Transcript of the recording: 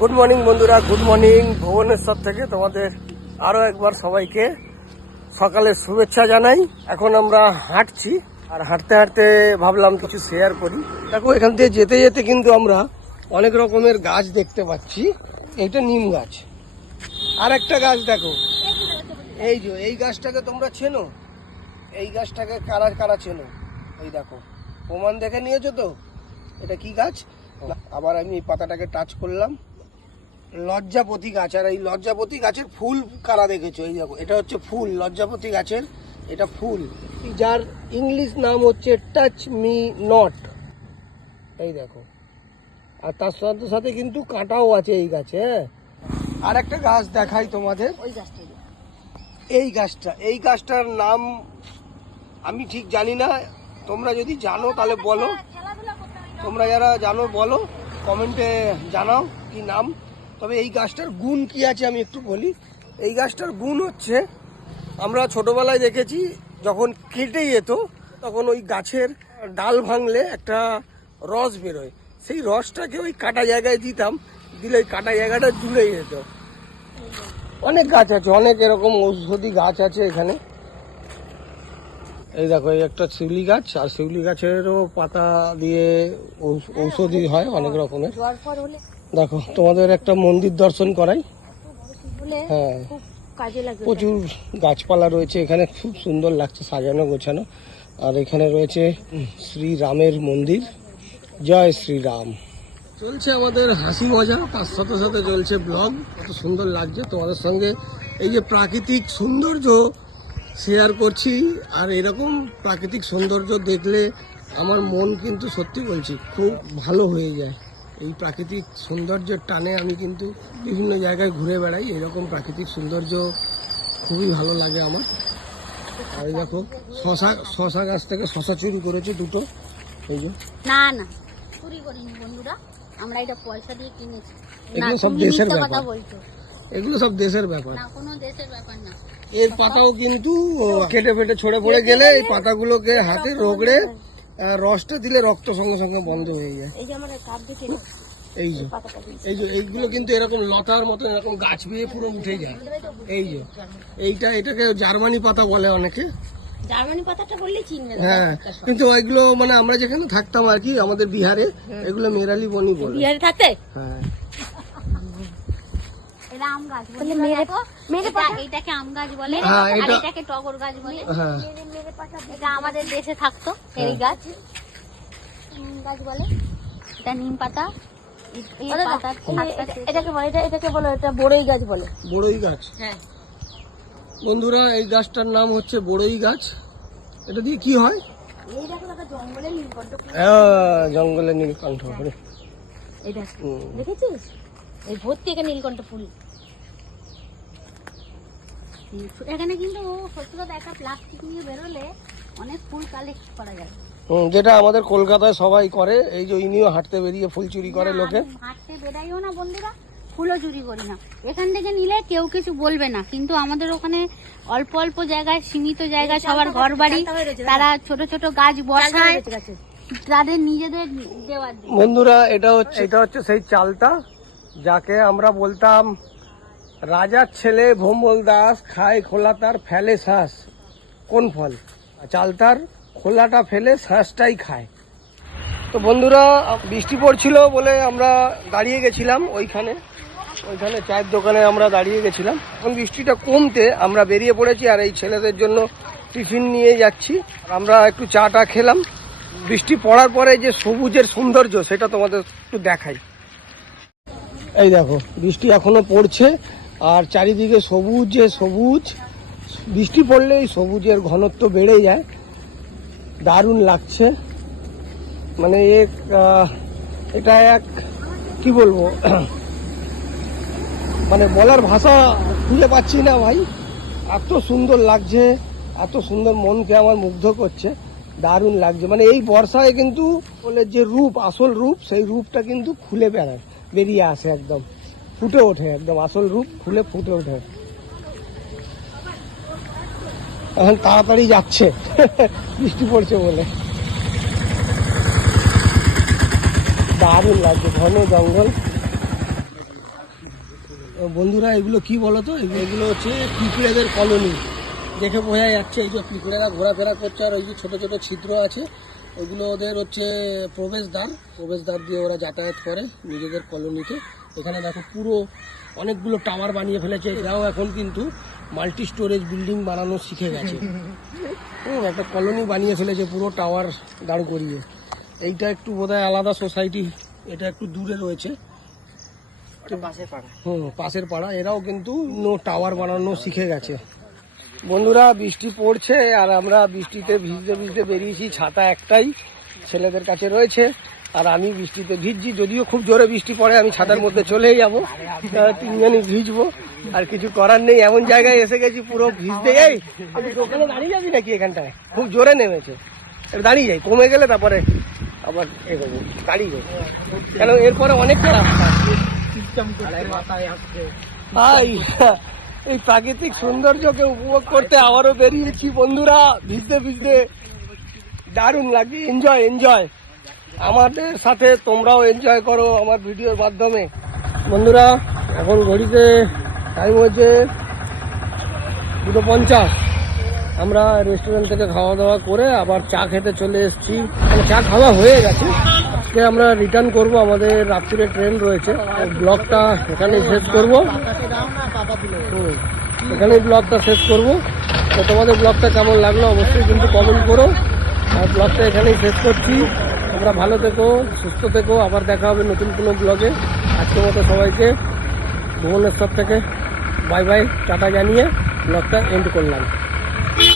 Good morning বন্ধুরা, good morning Bhubaneswar থেকে তোমাদের আরও একবার সবাইকে সকালের শুভেচ্ছা জানাই। এখন আমরা হাঁটছি আর হাঁটতে হাঁটতে ভাবলাম কিছু শেয়ার করি। দেখো, এখান থেকে যেতে যেতে কিন্তু আমরা অনেক রকমের গাছ দেখতে পাচ্ছি। এইটা নিম গাছ। আর একটা গাছ দেখো, এই যে এই গাছটাকে তোমরা চেনো? এই গাছটাকে কারা কারা চেনো? এই দেখো, প্রমাণ দেখে নিয়েছো তো? এটা কি গাছ? আবার আমি এই পাতাটাকে টাচ করলাম, লজ্জাপতি গাছ। আর এই লজ্জাপতি গাছের ফুল কারা দেখেছো? এই দেখো, এটা হচ্ছে ফুল, লজ্জাপতি গাছের এটা ফুল, যার ইংলিশ নাম হচ্ছে টাচ মি নট। এই দেখো, আর তার সাথে সাথে কিন্তু কাঁটাও আছে এই গাছে। হ্যাঁ, আর একটা গাছ দেখাই তোমাদের। এই গাছটার নাম আমি ঠিক জানি না, তোমরা যদি জানো তাহলে বলো। তোমরা যারা জানো বলো, কমেন্টে জানাও কি নাম। তবে এই গাছটার গুণ কি আছে আমি একটু বলি। এই গাছটার গুণ হচ্ছে, আমরা ছোটবেলায় দেখেছি যখন কেটে যেত তখন ওই গাছের ডাল ভাঙলে একটা রস বেরোয়, সেই রসটাকে ওই কাটা জায়গায় দিতাম, দিলে ওই কাটা জায়গাটা জুড়ে যেত। অনেক গাছ আছে, অনেক এরকম ঔষধি গাছ আছে এখানে। এই দেখো, এই একটা শিউলি গাছ, আর শিউলি গাছেরও পাতা দিয়ে ঔষধি হয় অনেক রকমের। দেখো, তোমাদের একটা মন্দির দর্শন করাই। হ্যাঁ, প্রচুর গাছপালা রয়েছে এখানে, খুব সুন্দর লাগছে সাজানো গোছানো। আর এখানে রয়েছে শ্রীরামের মন্দির। জয় শ্রীরাম। চলছে আমাদের হাসি মজা, তার সাথে সাথে চলছে ব্লগ। কত সুন্দর লাগছে তোমাদের সঙ্গে এই যে প্রাকৃতিক সৌন্দর্য শেয়ার করছি। আর এরকম প্রাকৃতিক সৌন্দর্য দেখলে আমার মন কিন্তু সত্যি বলছি খুব ভালো হয়ে যায়। এই প্রাকৃতিক সৌন্দর্যের টানে আমি কিন্তু বিভিন্ন জায়গায় ঘুরে বেড়াই। এরকম প্রাকৃতিক সৌন্দর্য খুবই ভালো লাগে আমার। আর দেখো, শশা গাছ থেকে শশা চুরি করেছে দুটো। এই যে না না, চুরি করিনি বন্ধুরা, আমরা এটা পয়সা দিয়ে কিনেছি। এগুলো সব দেশের ব্যাপার, এগুলো সব দেশের ব্যাপার, না কোনো দেশের ব্যাপার না। এর পাতাও কিন্তু কেটে ফেটে ছড়ে পড়ে গেলে এই পাতাগুলোকে হাতে রগড়ে রসটা দিলে রক্ত সঙ্গে সঙ্গে বন্ধ হয়ে যায়। এই যে আমার কাপ দিয়ে এই যে এইগুলো কিন্তু এরকম লতার মতো এরকম গাছ বেয়ে পুরো উঠে যায়। এই যে এটাকে জার্মানি পাতা বলে অনেকে, জার্মানি পাতাটা বললে চিনবে। হ্যাঁ, কিন্তু ওইগুলো মানে আমরা যেখানে থাকতাম আর কি, আমাদের বিহারে, এগুলো মেরালি বনি বলে। বিহারে থাকতে? হ্যাঁ, আম গাছ বলে, এটাকে আম গাছ বলে, আর এটাকে টগর গাছ বলে। এটা আমাদের দেশে থাকতো এই গাছ, নিম গাছ বলে। এটা নিম পাতা, এটাকে বলে, এটাকে বলে, এটা বড়ই গাছ বলে। বড়ই গাছ? হ্যাঁ বন্ধুরা, এই গাছটার নাম হচ্ছে বড়ই গাছ। এটা দিয়ে কি হয়? এই দেখো, জঙ্গলের নীলকণ্ঠ। জঙ্গলের নীলকণ্ঠ। এটা দেখেছিস? এই ভর্তি এখানে নীলকণ্ঠ ফুল। এখানে কিন্তু সত্যি কথা, একটা প্লাস্টিক নিয়ে বেরোলে অনেক ফুল কালেক্ট করা যায়। যেটা আমাদের কলকাতায় সবাই করে। এই যে ইনিও হাঁটতে বেরিয়ে ফুল চুরি করে লোকে। হাঁটতে বেরাইও না বন্ধুরা, ফুলও চুরি করি না। এখান থেকে নিলে কেউ কিছু বলবে না, কিন্তু আমাদের ওখানে অল্প অল্প জায়গায়, সীমিত জায়গায় সবার ঘর বাড়ি, তারা ছোট ছোট গাছ বসায় তাদের নিজেদের দেওয়ার। বন্ধুরা, এটা হচ্ছে সেই চালতা যাকে আমরা বলতাম রাজার ছেলে ভোম্বল দাস খায় খোলা তার ফেলে শ্বাস। কোন ফল? চালতার খোলাটা ফেলে শ্বাসটাই খায়। তো বন্ধুরা, বৃষ্টি পড়ছিল বলে আমরা দাঁড়িয়ে গেছিলাম ওইখানে চায়ের দোকানে আমরা দাঁড়িয়ে গেছিলাম। এখন বৃষ্টিটা কমতে আমরা বেরিয়ে পড়েছি, আর এই ছেলেদের জন্য টিফিন নিয়ে যাচ্ছি। আমরা একটু চাটা খেলাম। বৃষ্টি পড়ার পরে যে সবুজের সৌন্দর্য, সেটা তোমাদের একটু দেখাই। এই দেখো, বৃষ্টি এখনো পড়ছে আর চারিদিকে সবুজে সবুজ। বৃষ্টি পড়লেই সবুজের ঘনত্ব বেড়ে যায়, দারুণ লাগছে। মানে এটা এক কি বলবো, মানে বলার ভাষা খুঁজে পাচ্ছি না ভাই। এত সুন্দর লাগছে, এত সুন্দর, মনকে আমার মুগ্ধ করছে, দারুণ লাগছে। মানে এই বর্ষায় কিন্তু বলে যে রূপ, আসল রূপ, সেই রূপটা কিন্তু খুলে বেরিয়ে আসে, একদম ফুটে ওঠে, একদম আসল রূপ খুলে ফুটে ওঠে। এখন তাড়াতাড়ি যাচ্ছে বৃষ্টি পড়ছে বলে। দারুণ লাগছে, ঘন জঙ্গল। বন্ধুরা এগুলো কি বলতো, এগুলো হচ্ছে পিঁপড়েদের কলোনি। দেখে বোঝা যাচ্ছে এই যে পিঁপড়েরা ঘোরাফেরা করছে, আর ওই যে ছোট ছোট ছিদ্র আছে ওগুলো ওদের হচ্ছে প্রবেশদ্বার দিয়ে ওরা যাতায়াত করে নিজেদের কলোনিতে। এখানে দেখো পুরো অনেকগুলো টাওয়ার বানিয়ে ফেলেছে, এরাও এখন কিন্তু মাল্টি স্টোরেজ বিল্ডিং বানানো শিখে গেছে। একটা কলোনি বানিয়ে ফেলেছে পুরো টাওয়ার দাঁড় করিয়ে। এইটা একটু বোধহয় আলাদা সোসাইটি, এটা একটু দূরে রয়েছে, পাশের পাড়া। এরাও কিন্তু টাওয়ার বানানো শিখে গেছে। বন্ধুরা বৃষ্টি পড়ছে আর আমরা বৃষ্টিতে ভিজতে ভিজতে বেরিয়েছি, ছাতা একটাই ছেলেদের কাছে রয়েছে, আর আমি বৃষ্টিতে ভিজছি। যদিও খুব জোরে বৃষ্টি পড়ে আমি ছাতার মধ্যে চলেই যাবো, তিনজনই ভিজবো, আর কিছু করার নেই। এমন জায়গায় এসে গেছি পুরো ভিজতে। এই ওখানে দাঁড়িয়ে যাবি নাকি? এখানটায় খুব জোরে নেমেছে, দাঁড়িয়ে যাই, কমে গেলে তারপরে আবার এগোবো, দাঁড়িয়ে যাবো, কেন এরপরে অনেকটা রাস্তা। এই প্রাকৃতিক সৌন্দর্যকে উপভোগ করতে আবারও বেরিয়েছি বন্ধুরা, ভিজতে ভিজতে দারুণ লাগে। এনজয় আমাদের সাথে, তোমরাও এনজয় করো আমার ভিডিওর মাধ্যমে। বন্ধুরা এখন ঘড়িতে টাইম হচ্ছে 2:50। আমরা রেস্টুরেন্ট থেকে খাওয়া দাওয়া করে আবার চা খেতে চলে এসেছি, মানে চা খাওয়া হয়ে গেছে। আমরা রিটার্ন করব, আমাদের রাত্রিরে ট্রেন রয়েছে। ব্লগটা এখানেই শেষ করব, তো তোমাদের ব্লগটা কেমন লাগলো অবশ্যই কিন্তু কমেন্ট করো। আর ব্লগটা এখানেই শেষ করছি। তোমরা ভালো থেকো, সুস্থ থেকো, আবার দেখা হবে নতুন কোনো ব্লগে। আজকের মতো সবাইকে ভুবনেশ্বর থেকে বাই বাই টাটা জানিয়ে ব্লগটা এন্ড করলাম।